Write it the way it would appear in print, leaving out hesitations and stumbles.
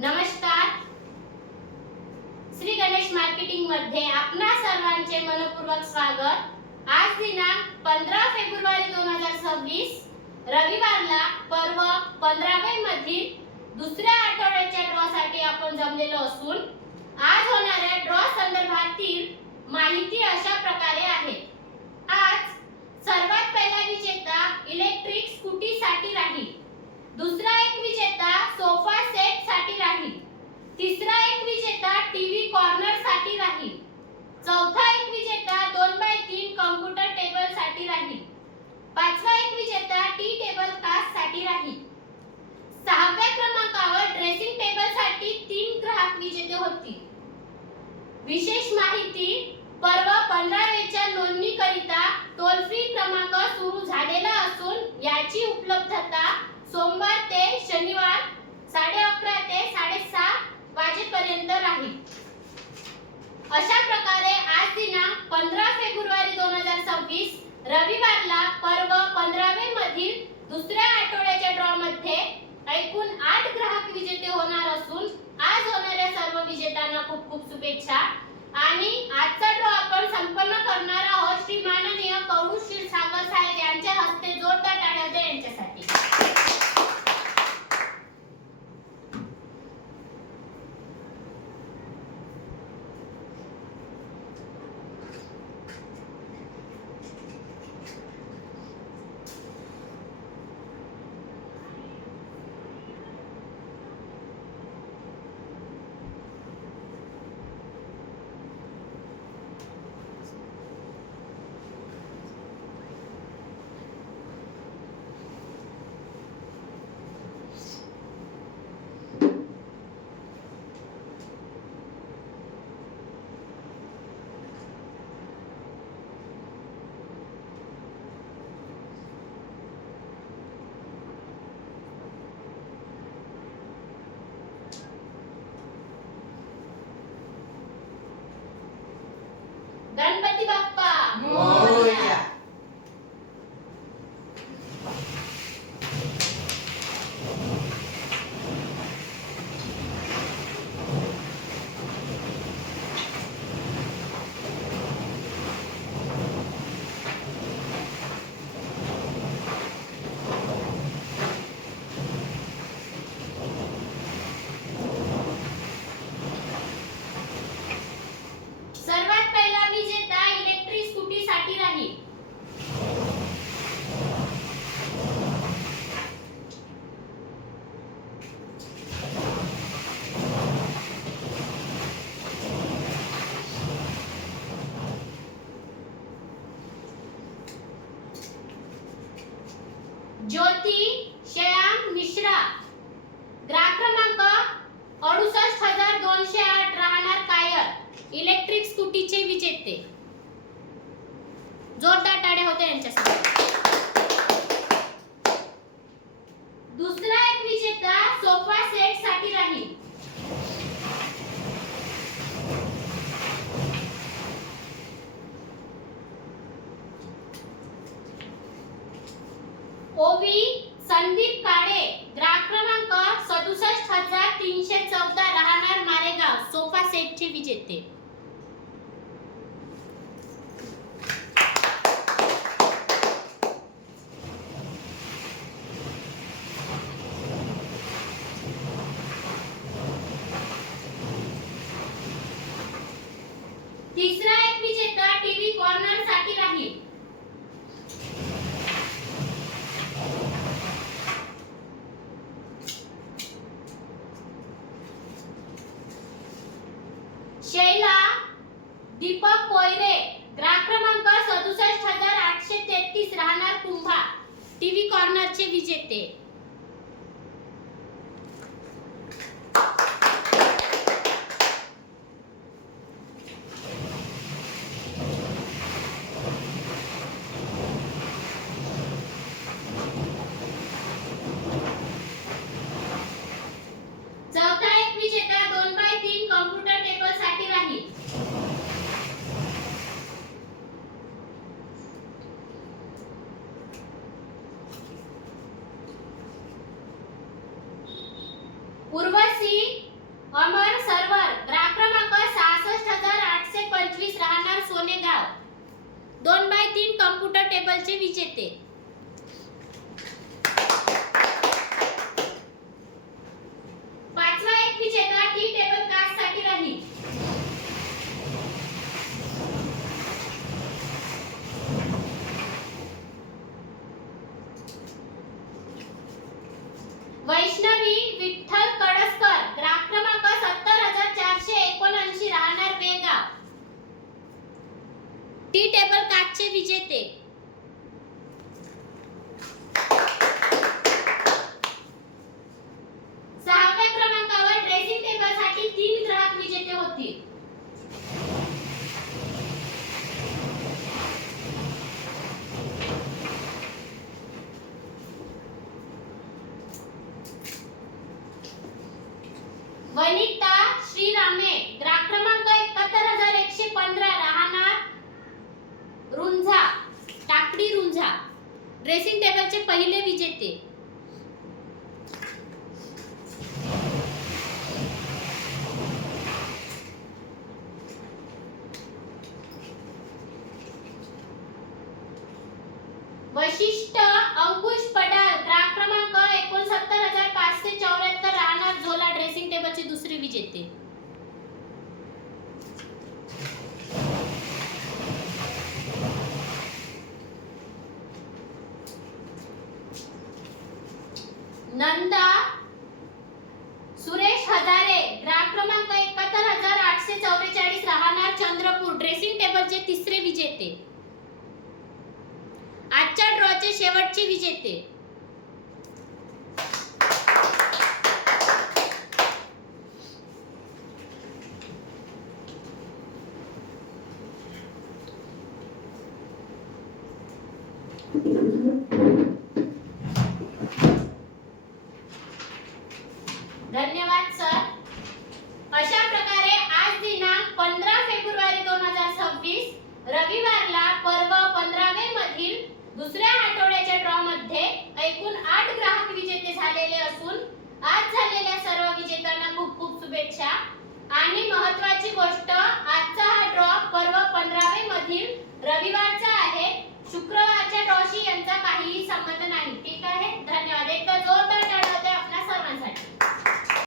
नमस्कार. श्री गणेश मार्केटिंग मध्ये आपणा सर्वांचे मनपूर्वक स्वागत. आज दिनांक 15 फेब्रुवारी 2026 रविवारला पर्व 15वे मधील दुसऱ्या आठवड्याच्या ड्रॉ साठी आपण जमलेलो असून आज होणाऱ्या ड्रॉ संदर्भातील माहिती अशा प्रकारे आहे. आज सर्वात पहिला विजेता इलेक्ट्रिक स्कूटी साठी राहील. दुसरा एक विजेता सोफा सेट साठी राहील. तिसरा एक विजेता टीव्ही कॉर्नर साठी राहील. चौथा एक विजेता 2x3 कॉम्प्युटर टेबल साठी राहील. पाचवा एक विजेता टी टेबल कास्ट साठी राहील. सहाव्या क्रमांकावर ड्रेसिंग टेबल साठी 3 ग्राहक विजेते होतील. विशेष माहिती पर्व 15वेच्या नोंदणी करिता टोल फ्री क्रमांक सुरू झालेला असून याची उपलब्धता सोमवार ते शनिवार 11:30 ते 6:30 वाजेपर्यंत राहील. अशा प्रकारे आज दिनांक 15 फेब्रुवारी 2026 रविवारला पर्व 15वे मधील दुसऱ्या आठवड्याच्या ड्रॉ मध्ये एकूण 8 ग्राहक विजेते होणार असून आज होणाऱ्या सर्व विजेत्यांना खूप खूप शुभेच्छा. आणि आजचा ड्रॉ आपण संपन्न करणार आहोत श्री माननीय कौडू क्षीरसागर साहेब यांच्या हस्ते. जोरदार टाळ्या द्या यांच्यासाठी. गणपती बाप्पा मोरया. सर्वात पहिला विजेता इलेक्ट्रिक स्कूटी साठी राहील. ज्योती श्याम मिश्रा, ग्राहक क्रमांक 68208, राहणार कायर, इलेक्ट्रिक स्कूटीचे विजेते. जोरदार टाळ्या होत्या यांच्यासाठी. दुसरा एक विजेता सोफा सेट साठी राहील. ओवी संदीप काळे, ग्राहक क्रमांक 67314, राहणार मारेगाव, सोफा सेटचे विजेते. तिसरा एक विजेता टीव्ही कॉर्नर साठी राहील. शैला दीपक कोयरे, ग्राहक क्रमांक 67833, राहणार कुंभा, टीव्ही कॉर्नरचे विजेते. चौथा एक विजेता 2x3 कॉम्प्युटर टेबल साठी राहील. उर्वशी अमर सरवर ग्राहक क्रमांक 66825 राहणार सोनेगाव 2x3 कॉम्प्युटर टेबलचे विजेते. पाचवा एक विजेता टी टेबल कास्ट साठी राहील. वैष्णवी विठ्ठल कडसकर ग्राहक क्रमांक 70479 राहणार बेळगाव टी टेबल काचचे विजेते. सहाव्या क्रमांकावर ड्रेसिंग टेबल साठी 3 ग्राहक विजेते होतील. वनिता श्रीरामे ग्राहक क्रमांक 71115 राहणार रुंझा टाकडी रुंझा ड्रेसिंग टेबलचे पहिले विजेते. वशिष्ठ अंकुश पडाल ग्राहक क्रमांक 69574 राहणार झोला ड्रेसिंग टेबलचे दुसरे विजेते. नंदा सुरेश हजारे ग्राहक क्रमांक 71844 राहणार चंद्रपूर ड्रेसिंग टेबलचे तिसरे विजेते. आजच्या ड्रॉचे शेवटचे विजेते. धन्यवाद सर. अशा प्रकारे आज दिनांक 15 फेब्रुवारी 2026 रविवारला पर्व 15वे मधील दुसऱ्या आठवड्याच्या ड्रॉ मध्ये एकूण 8 ग्राहक विजेते झालेले असून आज झालेल्या सर्व विजेत्यांना खूप खूप शुभेच्छा. आणि महत्त्वाची गोष्ट आजचा हा ड्रॉ पर्व 15वे मधील रविवारचा आहे. शुक्रवारच्या ड्रॉशी यांचा काहीही संबंध नाही. ठीक आहे. धन्यवाद. एकदा जोरदार